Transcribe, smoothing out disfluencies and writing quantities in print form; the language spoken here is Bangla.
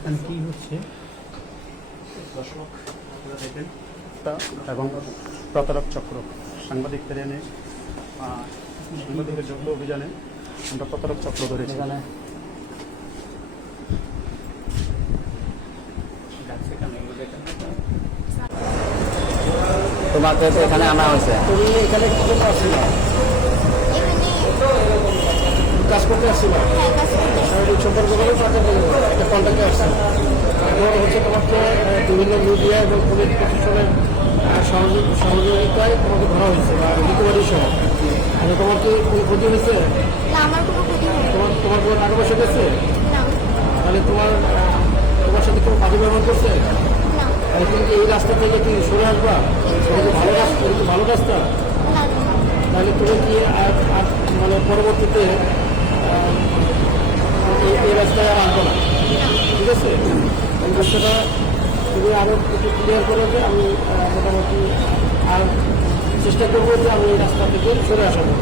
এখানে কি হচ্ছে দর্শক আপনারা দেখেন এবং প্রতারক চক্র সাংবাদিকদের এনে সাংবাদিকের যোগ্য অভিযানে আমরা প্রতারক চক্র ধরেছি। তোমাকে তো এখানে আনা হয়েছে। তুমি এখানে কি করতে আসছিল? কাজ করতে আসছিল? সম্পর্ক করে একটা কন্ট্যাক্টে আসছিল। এখন হচ্ছে তোমাকে বিভিন্ন মিডিয়া এবং পুলিশ প্রশাসনের সহযোগিতায় তোমাকে ধরা হয়েছে বা রিকভারি সহ। মানে তোমার কি কোনো ক্ষতি হয়েছে? তোমার কোনো টাকা পয়সা গেছে? তাহলে তোমার সাথে কেউ বাজে ব্যবহার করছে? তাহলে তুমি কি এই রাস্তা থেকে কি সরে আসবা? ভালো রাস্তা। তাহলে তুমি কি মানে পরবর্তীতে এই রাস্তায় আর আনবো না, ঠিক আছে? এই রাস্তাটা তুমি আরও একটু ক্লিয়ার করে যে আমি মোটামুটি আর চেষ্টা করবো যে আমি এই রাস্তা থেকে সরে আসবো।